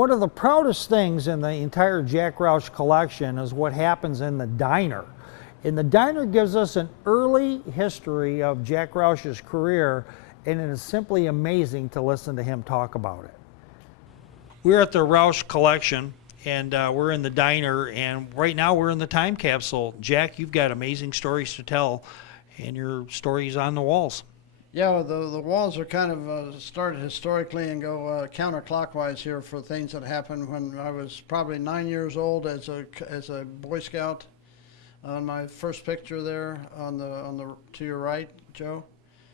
One of the proudest things in the entire Jack Roush collection is what happens in the diner. And the diner gives us an early history of Jack Roush's career, and it is simply amazing to listen to him talk about it. We're at the Roush collection, and we're in the diner, and right now we're in the time capsule. Jack, you've got amazing stories to tell, and your stories on the walls. Yeah, the walls are kind of started historically and go counterclockwise here for things that happened when I was probably 9 years old as a Boy Scout. On my first picture there on the to your right, Joe.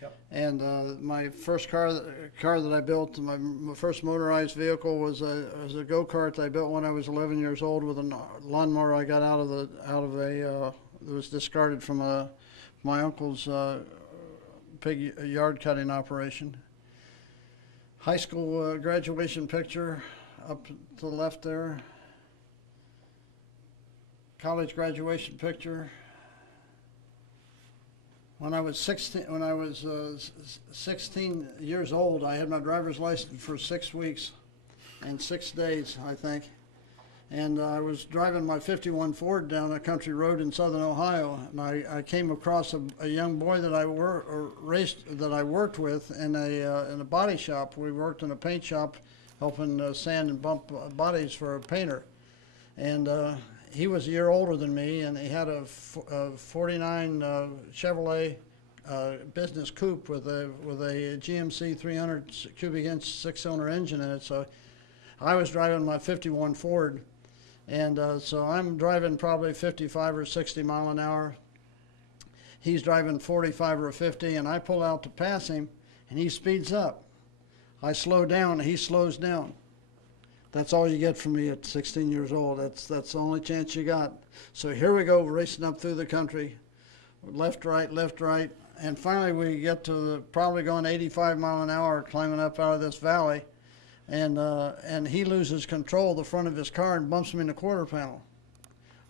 Yep. And my first car that I built, my first motorized vehicle was a go-kart that I built when I was 11 years old with a lawnmower I got out of a it was discarded from my uncle's pig yard cutting operation. High school graduation picture up to the left there. College graduation picture. When I was 16 years old, I had my driver's license for 6 weeks and 6 days, I think. And I was driving my '51 Ford down a country road in southern Ohio, and I came across a young boy that I worked with in a body shop. We worked in a paint shop, helping sand and bump bodies for a painter, and he was a year older than me, and he had a '49 Chevrolet business coupe with a GMC 300 cubic inch 6-cylinder engine in it. So I was driving my '51 Ford. And so I'm driving probably 55 or 60 mile an hour. He's driving 45 or 50, and I pull out to pass him, and he speeds up. I slow down, and he slows down. That's all you get from me at 16 years old. That's the only chance you got. So here we go, racing up through the country, left, right, and finally we get to probably going 85 mile an hour, climbing up out of this valley. And he loses control of the front of his car and bumps me in the quarter panel.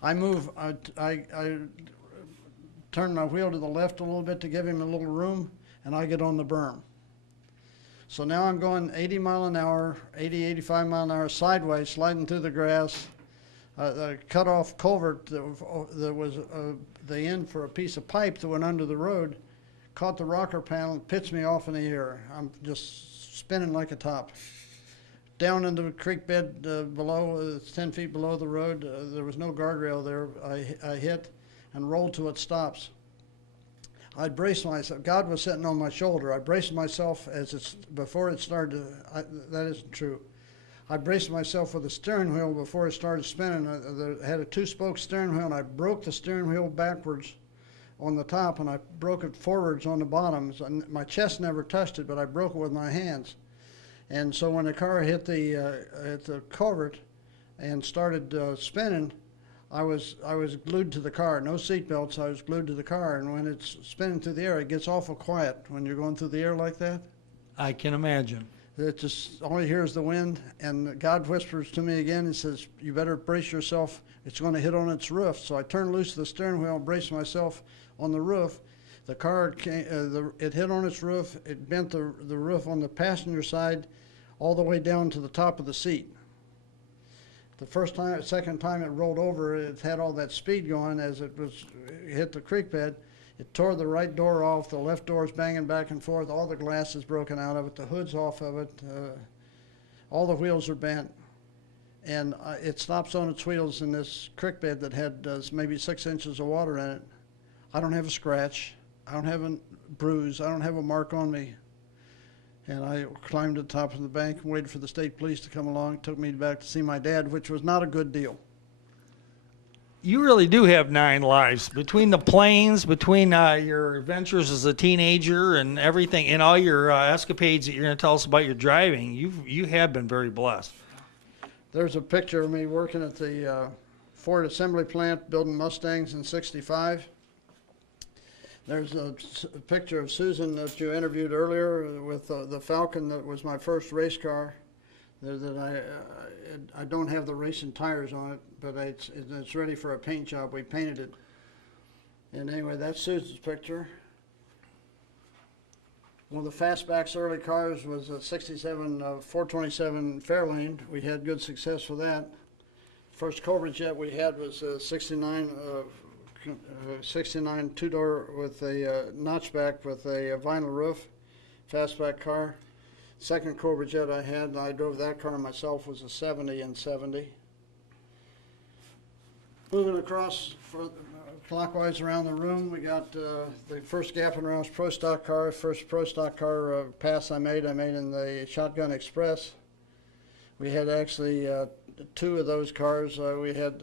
I turn my wheel to the left a little bit to give him a little room, and I get on the berm. So now I'm going 80 mile an hour, 85 mile an hour sideways, sliding through the grass. The cut off culvert that was the end for a piece of pipe that went under the road, caught the rocker panel and pitched me off in the air. I'm just spinning like a top. Down into the creek bed below, 10 feet below the road. There was no guardrail there. I hit and rolled till it stops. I braced myself. God was sitting on my shoulder. I braced myself before it started. That isn't true. I braced myself with the steering wheel before it started spinning. I had a 2-spoke steering wheel, and I broke the steering wheel backwards on the top, and I broke it forwards on the bottoms. And my chest never touched it, but I broke it with my hands. And so when the car hit the culvert and started spinning, I was glued to the car. No seat belts. I was glued to the car. And when it's spinning through the air, it gets awful quiet when you're going through the air like that. I can imagine. It just all you hear is the wind. And God whispers to me again. He says, "You better brace yourself. It's going to hit on its roof." So I turned loose the steering wheel and braced myself on the roof. The car it hit on its roof. It bent the roof on the passenger side all the way down to the top of the seat. Second time it rolled over, it had all that speed going as it hit the creek bed. It tore the right door off, the left door's banging back and forth, all the glass is broken out of it, the hood's off of it, all the wheels are bent. And it stops on its wheels in this creek bed that had maybe 6 inches of water in it. I don't have a scratch, I don't have a bruise, I don't have a mark on me. And I climbed to the top of the bank and waited for the state police to come along. It took me back to see my dad, which was not a good deal. You really do have 9 lives. Between the planes, between your adventures as a teenager and everything, and all your escapades that you're going to tell us about your driving, you have been very blessed. There's a picture of me working at the Ford assembly plant building Mustangs in '65. There's a picture of Susan that you interviewed earlier with the Falcon that was my first race car. I don't have the racing tires on it, but it's ready for a paint job. We painted it. And anyway, that's Susan's picture. One of the fastbacks early cars was a 67 427 Fairlane. We had good success with that. First Cobra jet we had was a 69 two-door with a notchback with a vinyl roof, fastback car. Second Cobra jet I had, and I drove that car myself, was a 70 and 70. Moving across clockwise around the room, we got the first Gap and Roush Pro Stock car. First Pro Stock car pass I made in the Shotgun Express. We had actually two of those cars. We had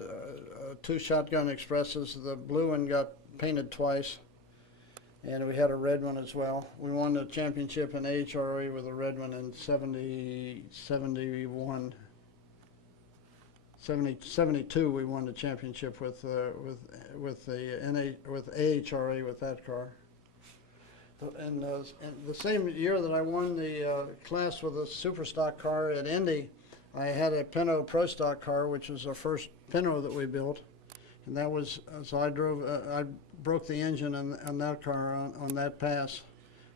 two Shotgun Expresses. The blue one got painted twice, and we had a red one as well. We won the championship in AHRA with a red one in 72. We won the championship with AHRA with that car. And the same year that I won the class with a super stock car at Indy, I had a Pinto Pro Stock car, which was our first Pinto that we built, and that was so I drove. I broke the engine on that car on that pass.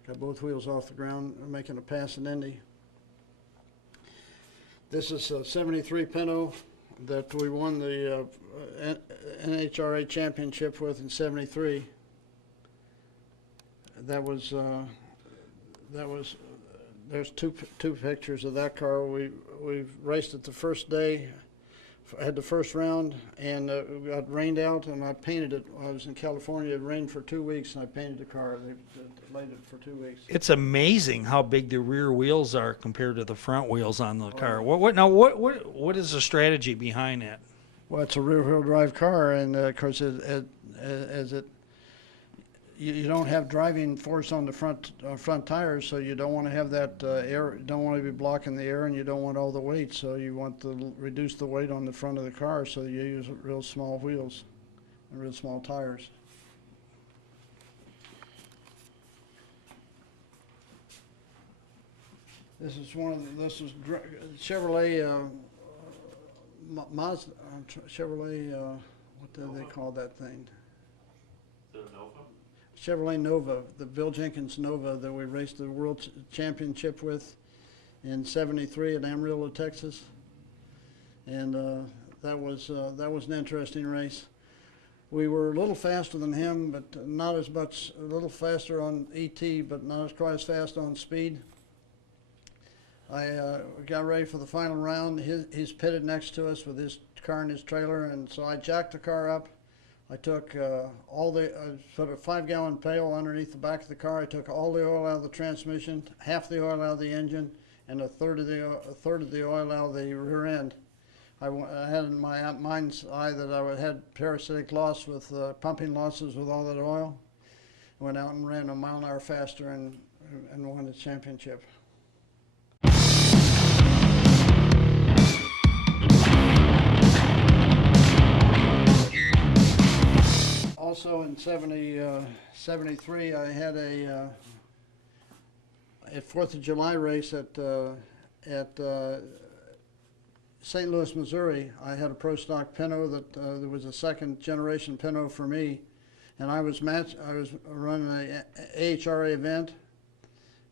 Got both wheels off the ground, making a pass in Indy. This is a '73 Pinto that we won the NHRA championship with in '73. That was there's two pictures of that car. We raced it the first day, had the first round, and got rained out, and I painted it. I was in California. It rained for 2 weeks, and I painted the car. They laid it for 2 weeks. It's amazing how big the rear wheels are compared to the front wheels on the car. What is the strategy behind that? Well, it's a rear-wheel drive car, and of course, you don't have driving force on the front tires, so you don't want to have that air. You don't want to be blocking the air, and you don't want all the weight. So you want to reduce the weight on the front of the car. So you use real small wheels and real small tires. This is Chevrolet Mazda. Chevrolet. What do they call that thing? Chevrolet Nova, the Bill Jenkins Nova that we raced the World Championship with in '73 at Amarillo, Texas, and that was an interesting race. We were a little faster than him, but not as much. A little faster on ET, but not quite as fast on speed. I got ready for the final round. He's pitted next to us with his car and his trailer, and so I jacked the car up. I took put a 5-gallon pail underneath the back of the car. I took all the oil out of the transmission, half the oil out of the engine, and a third of the oil out of the rear end. I had in my mind's eye that I had parasitic loss with pumping losses with all that oil. Went out and ran a mile an hour faster and won the championship. Also in '73, I had a 4th of July race at St. Louis, Missouri. I had a Pro Stock Pinto that there was a second generation Pinto for me, and I was running a AHRA event,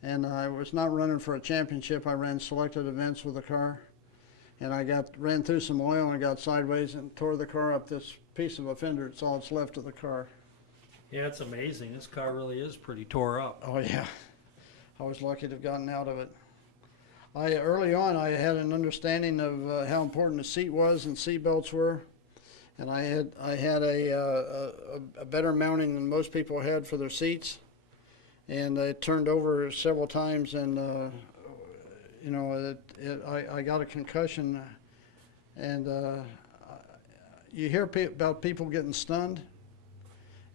and I was not running for a championship. I ran selected events with the car, and I ran through some oil and got sideways and tore the car up this piece of a fender. It's all that's left of the car. Yeah, it's amazing. This car really is pretty tore up. Oh yeah, I was lucky to have gotten out of it. Early on I had an understanding of how important the seat was and seat belts were, and I had a better mounting than most people had for their seats, and it turned over several times, and I got a concussion, and you hear about people getting stunned,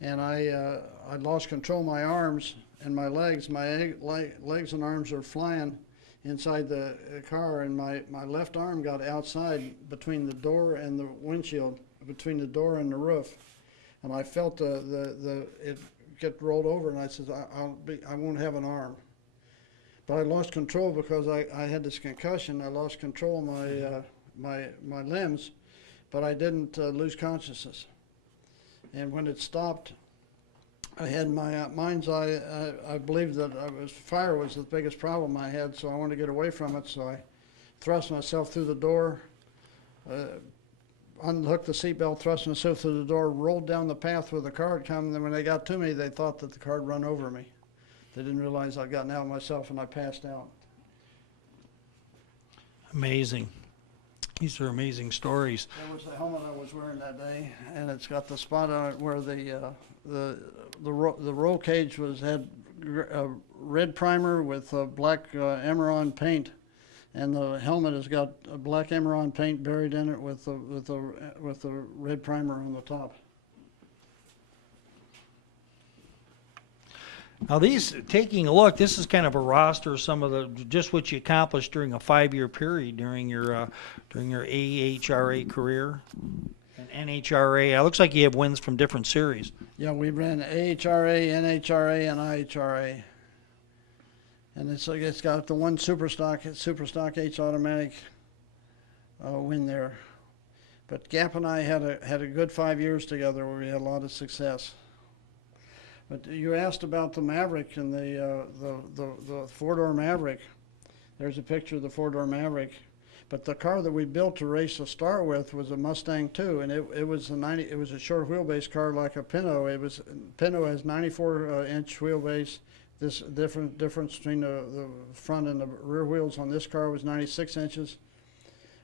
and I lost control of my arms and my legs. My legs and arms are flying inside the car, and my left arm got outside between the door and the windshield, between the door and the roof, and I felt it get rolled over, and I said, I won't have an arm. But I lost control because I had this concussion. I lost control of my limbs, but I didn't lose consciousness. And when it stopped, I had in my mind's eye, I believed that fire was the biggest problem I had, so I wanted to get away from it. So I thrust myself through the door, unhooked the seatbelt, thrust myself through the door, rolled down the path where the car had come. And then when they got to me, they thought that the car had run over me. They didn't realize I'd gotten out myself, and I passed out. Amazing. These are amazing stories. That was the helmet I was wearing that day, and it's got the spot on it where the roll cage had red primer with black Emerald paint, and the helmet has got a black Emerald paint buried in it with the red primer on the top. Now, taking a look, this is kind of a roster of some of just what you accomplished during a 5-year period during your AHRA career and NHRA. It looks like you have wins from different series. Yeah, we ran AHRA, NHRA, and IHRA, and it's got the one Super Stock H automatic win there. But Gap and I had a good 5 years together where we had a lot of success. But you asked about the Maverick and the four-door Maverick. There's a picture of the four-door Maverick. But the car that we built to race to start with was a Mustang II, and it was a short wheelbase car like a Pinto. Pinto has 94-inch wheelbase. This difference between the front and the rear wheels on this car was 96 inches,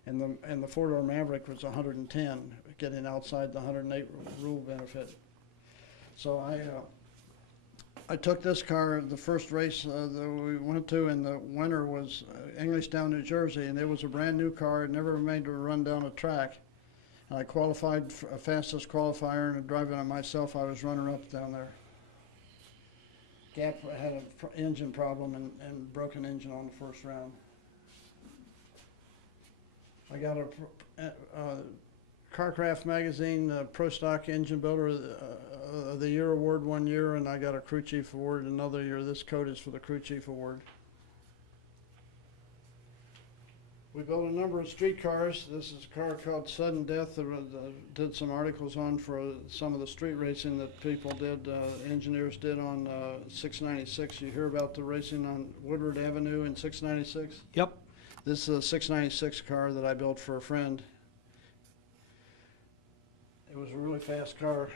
and the four-door Maverick was 110, getting outside the 108 rule benefit. So I took this car. The first race that we went to in the winter was Englishtown, New Jersey, and it was a brand new car. It never made to run down a track. And I qualified fastest qualifier, and driving it myself, I was runner-up down there. Gap had an engine problem and broken engine on the first round. I got a Carcraft magazine Pro Stock Engine Builder of the Year award 1 year, and I got a Crew Chief award another year. This coat is for the Crew Chief award. We built a number of street cars. This is a car called Sudden Death that did some articles on for some of the street racing that people did, engineers did on 696. You hear about the racing on Woodward Avenue in 696? Yep. This is a 696 car that I built for a friend. It was a really fast car.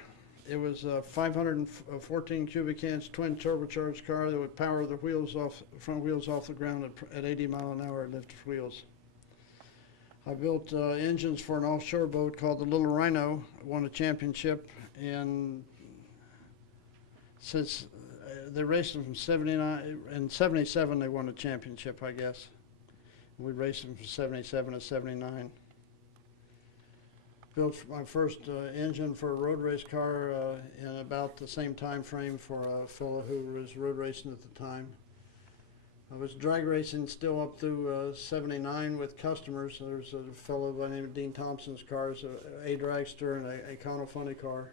It was a 514 cubic inch twin turbocharged car that would power the front wheels off the ground at 80 mile an hour lifted wheels. I built engines for an offshore boat called the Little Rhino. Won a championship, and since they raced them from 79 and 77, they won a championship, I guess. We raced them from 77 to 79. Built my first engine for a road race car in about the same time frame for a fellow who was road racing at the time. I was drag racing still up through 79 with customers. There's a fellow by the name of Dean Thompson's cars, a dragster and a Econo Funny car.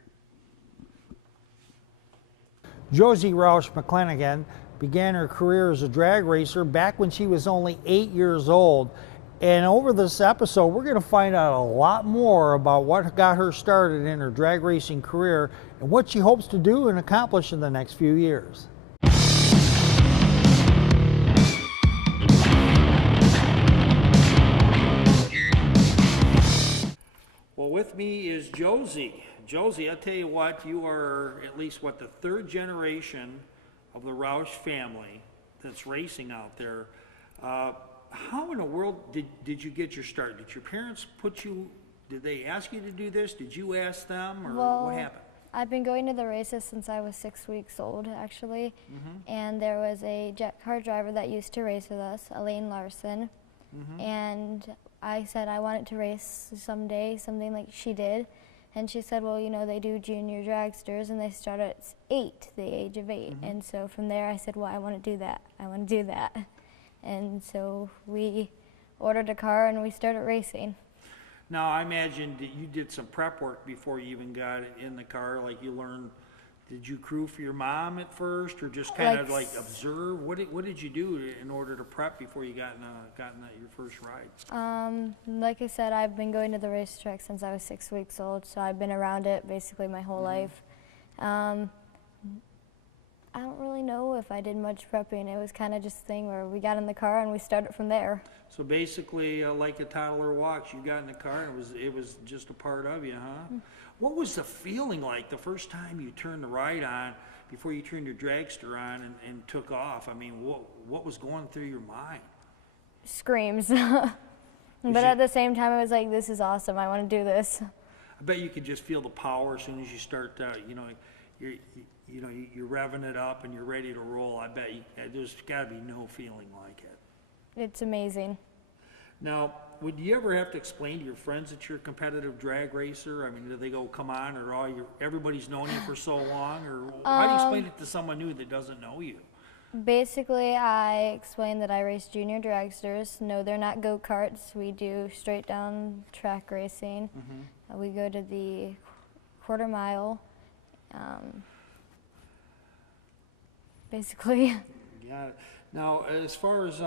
Josie Roush McClanahan began her career as a drag racer back when she was only 8 years old. And over this episode, we're going to find out a lot more about what got her started in her drag racing career and what she hopes to do and accomplish in the next few years. Well, with me is Josie. Josie, I'll tell you what, you are at least, the third generation of the Roush family that's racing out there. How in the world did you get your start? Did your parents did they ask you to do this? Did you ask them, or what happened? I've been going to the races since I was 6 weeks old, actually. And there was a jet car driver that used to race with us, Elaine Larson. And I said I wanted to race someday, something like she did. And she said, well, you know, they do junior dragsters, and they start at 8, the age of 8. And so from there I said, well, I want to do that. I want to do that. And so we ordered a car and we started racing. Now, I imagine that you did some prep work before you even got in the car. Like, you learned, did you crew for your mom at first, or just kind of like observe? What did you do in order to prep before you got in your first ride? Like I said, I've been going to the racetrack since I was 6 weeks old, so I've been around it basically my whole life. I don't really know if I did much prepping. It was kind of just a thing where we got in the car and we started from there. So basically, like a toddler walks, you got in the car and it was just a part of you, huh? What was the feeling like the first time you turned the ride on, before you turned your dragster on and took off? I mean, what was going through your mind? Screams. But at the same time, I was like, this is awesome. I want to do this. I bet you could just feel the power as soon as you start, you're revving it up and you're ready to roll. I bet there's got to be no feeling like it. It's amazing. Now, would you ever have to explain to your friends that you're a competitive drag racer? I mean, do they go, come on, or everybody's known you for so long? Or how do you explain it to someone new that doesn't know you? Basically, I explained that I race junior dragsters. No, they're not go-karts. We do straight down track racing. We go to the quarter mile. Basically. Got it. Now, as far as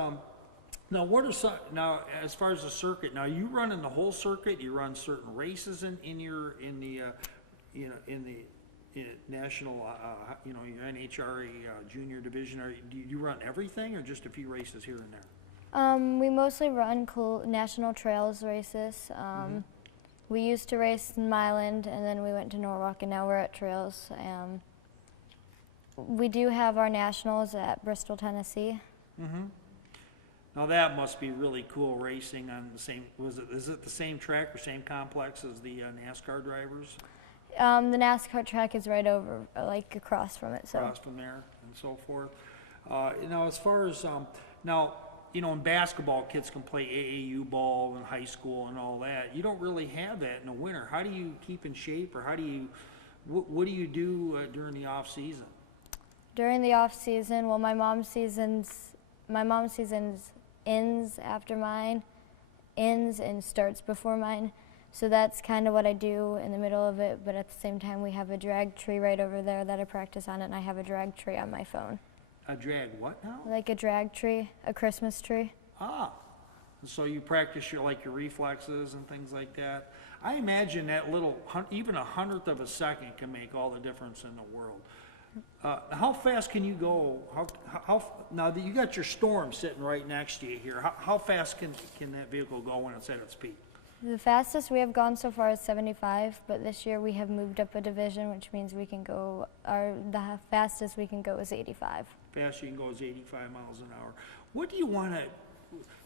as far as the circuit, now you run in the whole circuit. You run certain races in the national, your NHRA junior division. Do you run everything, or just a few races here and there? We mostly run national trails races. We used to race in Milan, and then we went to Norwalk, and now we're at trails. We do have our nationals at Bristol, Tennessee. Now that must be really cool, racing on the same. Is it the same track or same complex as the NASCAR drivers? The NASCAR track is right over, like across from it. So. Across from there and so forth. Now, as far as in basketball, kids can play AAU ball in high school and all that. You don't really have that in the winter. How do you keep in shape, or what do you do during the off season? During the off season, well, my mom's season's ends after mine, ends and starts before mine. So that's kind of what I do in the middle of it, but at the same time we have a drag tree right over there that I practice on, and I have a drag tree on my phone. A drag what now? Like a drag tree, a Christmas tree. Ah, so you practice your reflexes and things like that. I imagine that even 1/100th of a second can make all the difference in the world. How fast can you go? Now that you got your Storm sitting right next to you here, how fast can that vehicle go when it's at its peak? The fastest we have gone so far is 75, but this year we have moved up a division, which means we can go, the fastest we can go is 85. Fastest you can go is 85 miles an hour. What do you want to,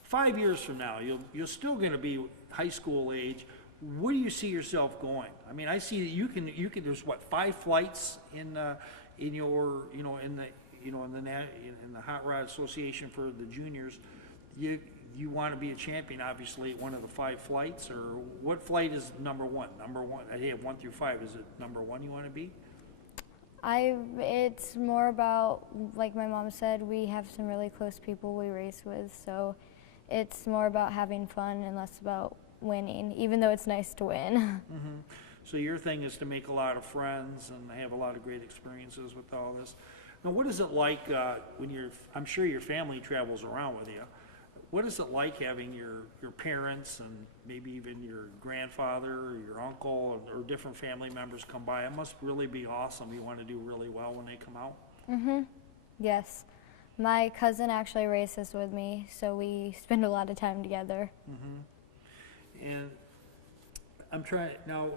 5 years from now, you're still going to be high school age. Where do you see yourself going? I mean, I see that you can. There's 5 flights in the Hot Rod Association for the juniors. You want to be a champion, obviously, at one of the 5 flights, or what flight is number one? Number one, I have 1 through 5. Is it number 1 you want to be? It's more about, like my mom said, we have some really close people we race with, so it's more about having fun and less about winning, even though it's nice to win. So your thing is to make a lot of friends and have a lot of great experiences with all this. Now, what is it like when I'm sure your family travels around with you. What is it like having your parents and maybe even your grandfather or your uncle or different family members come by? It must really be awesome. You want to do really well when they come out? Yes. My cousin actually races with me, so we spend a lot of time together. And I'm trying, now,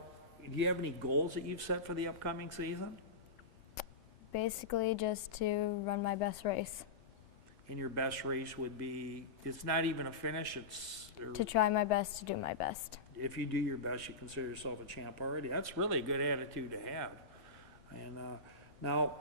do you have any goals that you've set for the upcoming season? Basically just to run my best race. And your best race would be, it's not even a finish, To try my best to do my best. If you do your best, you consider yourself a champ already. That's really a good attitude to have. And now,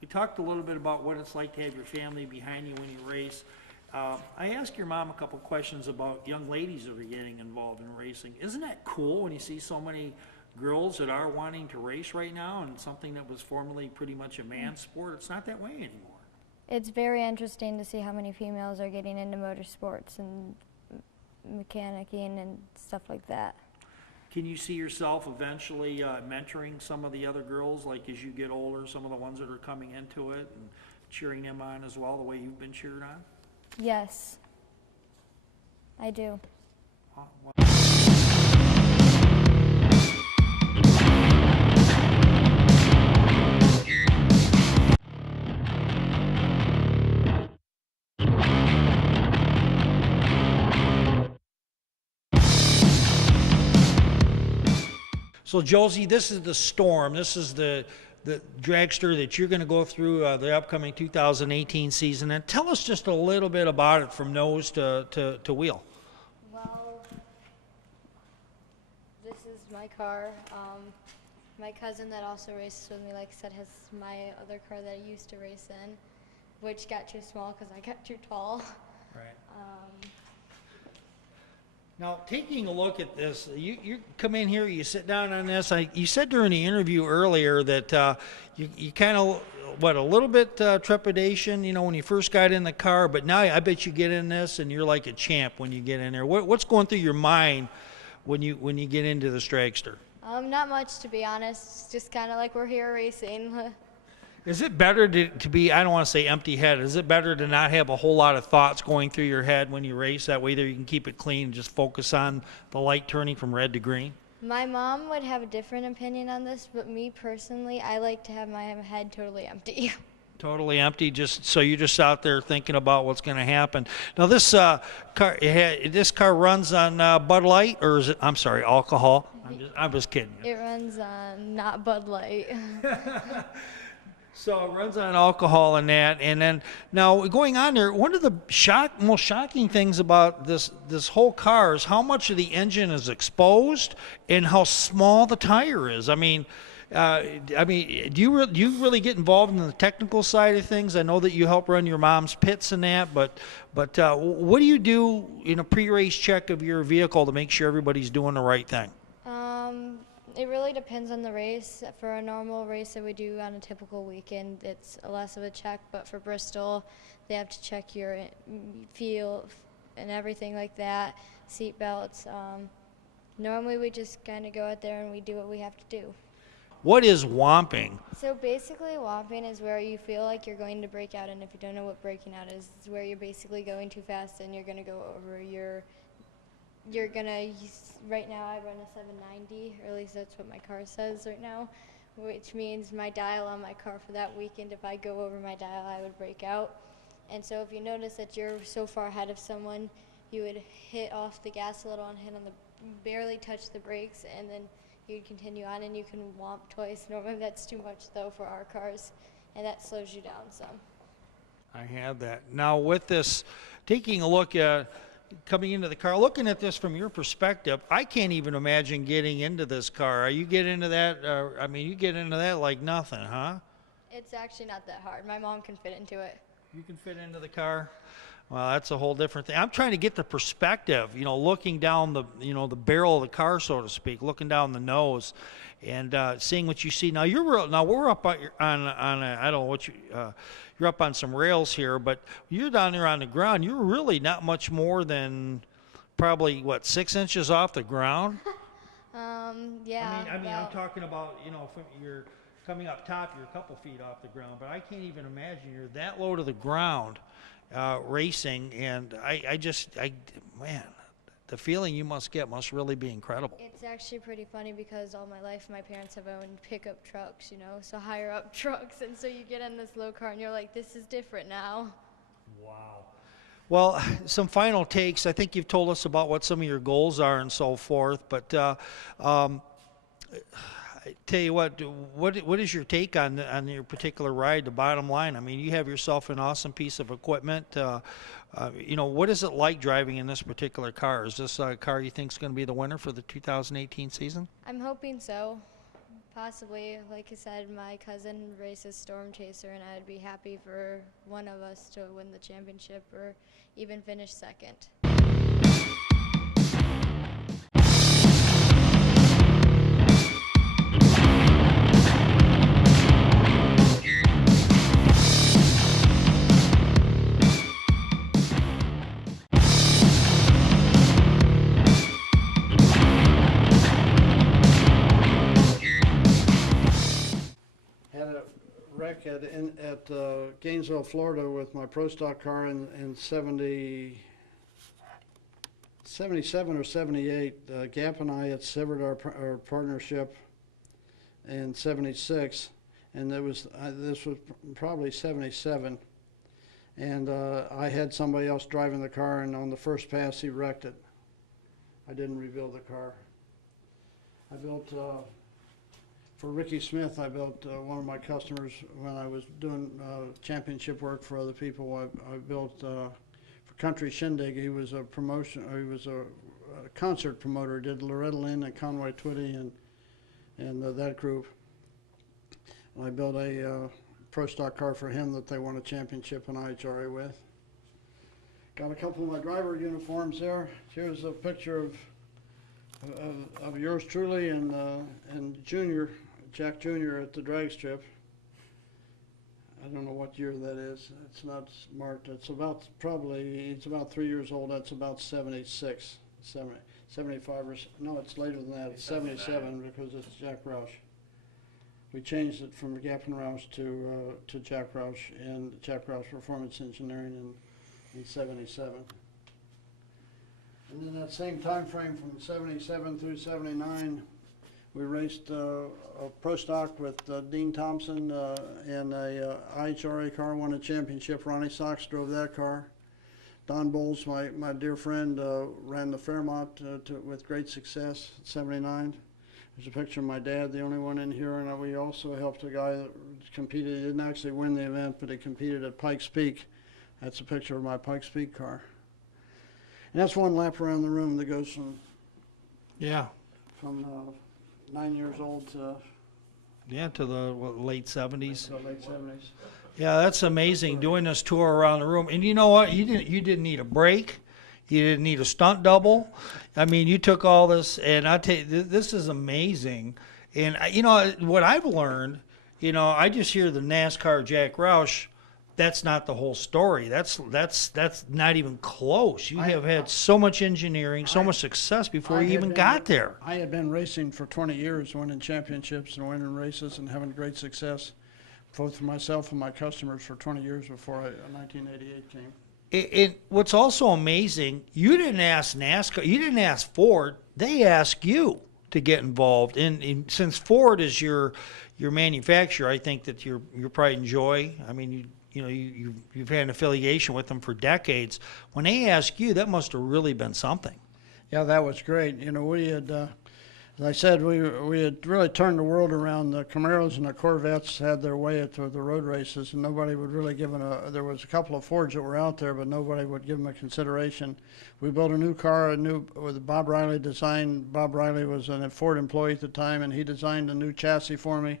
we talked a little bit about what it's like to have your family behind you when you race. I asked your mom a couple questions about young ladies that are getting involved in racing. Isn't that cool when you see so many girls that are wanting to race right now, and something that was formerly pretty much a man's sport? It's not that way anymore. It's very interesting to see how many females are getting into motorsports and mechanicking and stuff like that. Can you see yourself eventually mentoring some of the other girls, like as you get older, some of the ones that are coming into it, and cheering them on as well, the way you've been cheered on? Yes, I do. So Josie, this is the Storm. This is the dragster that you're going to go through the upcoming 2018 season. And tell us just a little bit about it from nose to wheel. Well, this is my car. My cousin that also races with me, like I said, has my other car that I used to race in, which got too small because I got too tall. Right. Now, taking a look at this, you come in here, you sit down on this. You said during the interview earlier that you kind of, a little bit trepidation, when you first got in the car, but now I bet you get in this and you're like a champ when you get in there. What's going through your mind when you get into this dragster? Not much, to be honest. It's just kind of like we're here racing. Is it better to be, I don't want to say empty-headed, is it better to not have a whole lot of thoughts going through your head when you race? That way there you can keep it clean and just focus on the light turning from red to green? My mom would have a different opinion on this, but me personally, I like to have my head totally empty. Totally empty, just so you're just out there thinking about what's going to happen. Now this car runs on Bud Light, or is it, I'm sorry, alcohol? I'm just kidding you. It runs on not Bud Light. So it runs on alcohol and that, and then now going on there, one of the most shocking things about this whole car is how much of the engine is exposed and how small the tire is. I mean, do you really get involved in the technical side of things? I know that you help run your mom's pits and that, but what do you do in a pre-race check of your vehicle to make sure everybody's doing the right thing? It really depends on the race. For a normal race that we do on a typical weekend, it's less of a check, but for Bristol, they have to check your fuel and everything like that, seat belts. Normally we just kind of go out there and we do what we have to do. What is womping? So basically womping is where you feel like you're going to break out, and if you don't know what breaking out is, it's where you're basically going too fast and you're going to go over right now I run a 790, or at least that's what my car says right now, which means my dial on my car for that weekend, if I go over my dial, I would break out. And so if you notice that you're so far ahead of someone, you would hit off the gas a little and barely touch the brakes, and then you'd continue on, and you can womp twice. Normally that's too much though for our cars, and that slows you down some. I have that. Now with this, taking a look at coming into the car, looking at this from your perspective, I can't even imagine getting into this car. You get into that, you get into that like nothing, huh? It's actually not that hard. My mom can fit into it. You can fit into the car? Well, that's a whole different thing. I'm trying to get the perspective, looking down the barrel of the car, so to speak, looking down the nose, and seeing what you see. Now we're up on I don't know what you're up on some rails here, but you're down there on the ground. You're really not much more than probably 6 inches off the ground. Yeah. I'm talking about from you're coming up top, you're a couple feet off the ground, but I can't even imagine you're that low to the ground. Racing, and man, the feeling you must get must really be incredible. It's actually pretty funny because all my life my parents have owned pickup trucks, so higher up trucks, and so you get in this low car and you're like, this is different now. Wow. Well, some final takes. I think you've told us about what some of your goals are and so forth, but I tell you what is your take on your particular ride, the bottom line? I mean, you have yourself an awesome piece of equipment. What is it like driving in this particular car? Is this a car you think is going to be the winner for the 2018 season? I'm hoping so. Possibly. Like I said, my cousin races Storm Chaser, and I'd be happy for one of us to win the championship or even finish second. Wreck at Gainesville, Florida, with my Pro Stock car in 77 or 78. Gap and I had severed our partnership in 76, and this was probably 77. And I had somebody else driving the car, and on the first pass he wrecked it. I didn't rebuild the car. I built for Ricky Smith, I built one of my customers when I was doing championship work for other people. I built for Country Shindig. He was a concert promoter. Did Loretta Lynn and Conway Twitty and that group. And I built a pro stock car for him that they won a championship in IHRA with. Got a couple of my driver uniforms there. Here's a picture of yours truly and Junior, Jack Jr. at the drag strip. I don't know what year that is. It's not marked. It's about 3 years old. That's about 76, 75 or no, it's later than that. It's 77 because it's Jack Roush. We changed it from Gap and Roush to Jack Roush and Jack Roush Performance Engineering in 77. And then that same time frame from 77 through 79, we raced a pro stock with Dean Thompson in a IHRA car, won a championship. Ronnie Sox drove that car. Don Bowles, my dear friend, ran the Fairmont with great success in 79. There's a picture of my dad, the only one in here, and we also helped a guy that competed. He didn't actually win the event, but he competed at Pikes Peak. That's a picture of my Pikes Peak car. And that's one lap around the room that goes from 9 years old to to the late 70s. the late 70s. Yeah, that's amazing, doing this tour around the room. And you know what? You didn't need a break. You didn't need a stunt double. I mean, you took all this, and I tell you, this is amazing. And you know what I've learned. You know, I just hear the NASCAR Jack Roush. That's not the whole story. That's not even close. You have had so much engineering, so much success before you even got there. I had been racing for 20 years, winning championships and winning races and having great success, both for myself and my customers for 20 years before 1988 came. What's also amazing, you didn't ask NASCAR, you didn't ask Ford. They asked you to get involved. And since Ford is your manufacturer, I think that you're probably enjoy. I mean, you've had an affiliation with them for decades. When they asked you, that must have really been something. Yeah, that was great. You know, we had, as I said, we had really turned the world around. The Camaros and the Corvettes had their way at the road races, and nobody would really give there was a couple of Fords that were out there, but nobody would give them a consideration. We built a new car, with Bob Riley design. Bob Riley was a Ford employee at the time, and he designed a new chassis for me.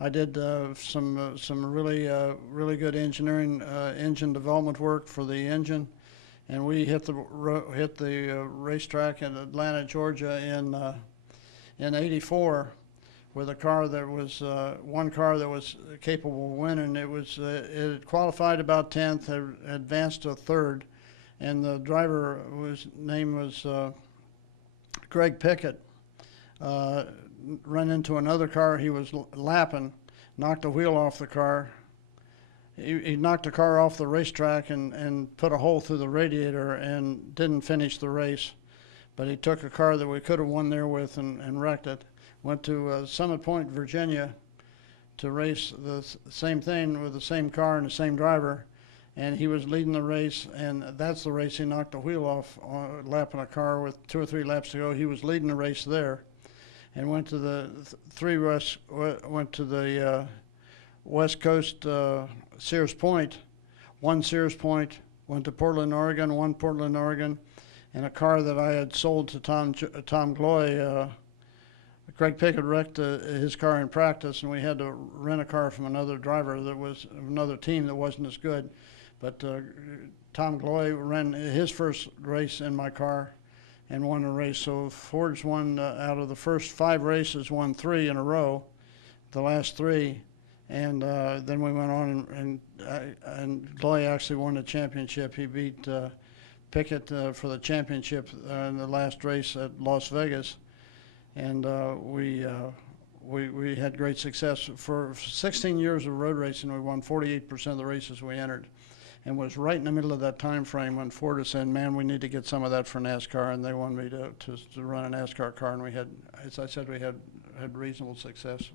I did some really good engineering, engine development work for the engine, and we hit the racetrack in Atlanta, Georgia in '84 with a car that was one car that was capable of winning. It qualified about 10th, advanced to third, and the driver name was Greg Pickett. Ran into another car he was lapping, knocked the wheel off the car. He knocked the car off the racetrack and put a hole through the radiator and didn't finish the race. But he took a car that we could have won there with and wrecked it. Went to Summit Point, Virginia to race the same thing with the same car and the same driver. And he was leading the race, and that's the race he knocked the wheel off, lapping a car with 2 or 3 laps to go. He was leading the race there. And went to the West Coast Sears Point, won Sears Point, went to Portland, Oregon, won Portland, Oregon, and a car that I had sold to Tom Gloy. Greg Pickett wrecked his car in practice, and we had to rent a car from another driver that was another team that wasn't as good. But Tom Gloy ran his first race in my car and won a race. So Ford's won out of the first 5 races, won 3 in a row, the last 3, and then we went on and Gloy actually won the championship. He beat Pickett for the championship in the last race at Las Vegas, and we had great success. For 16 years of road racing, we won 48% of the races we entered, and was right in the middle of that time frame when Ford was saying, man, we need to get some of that for NASCAR, and they wanted me to run a NASCAR car, and we had, as I said, we had reasonable success.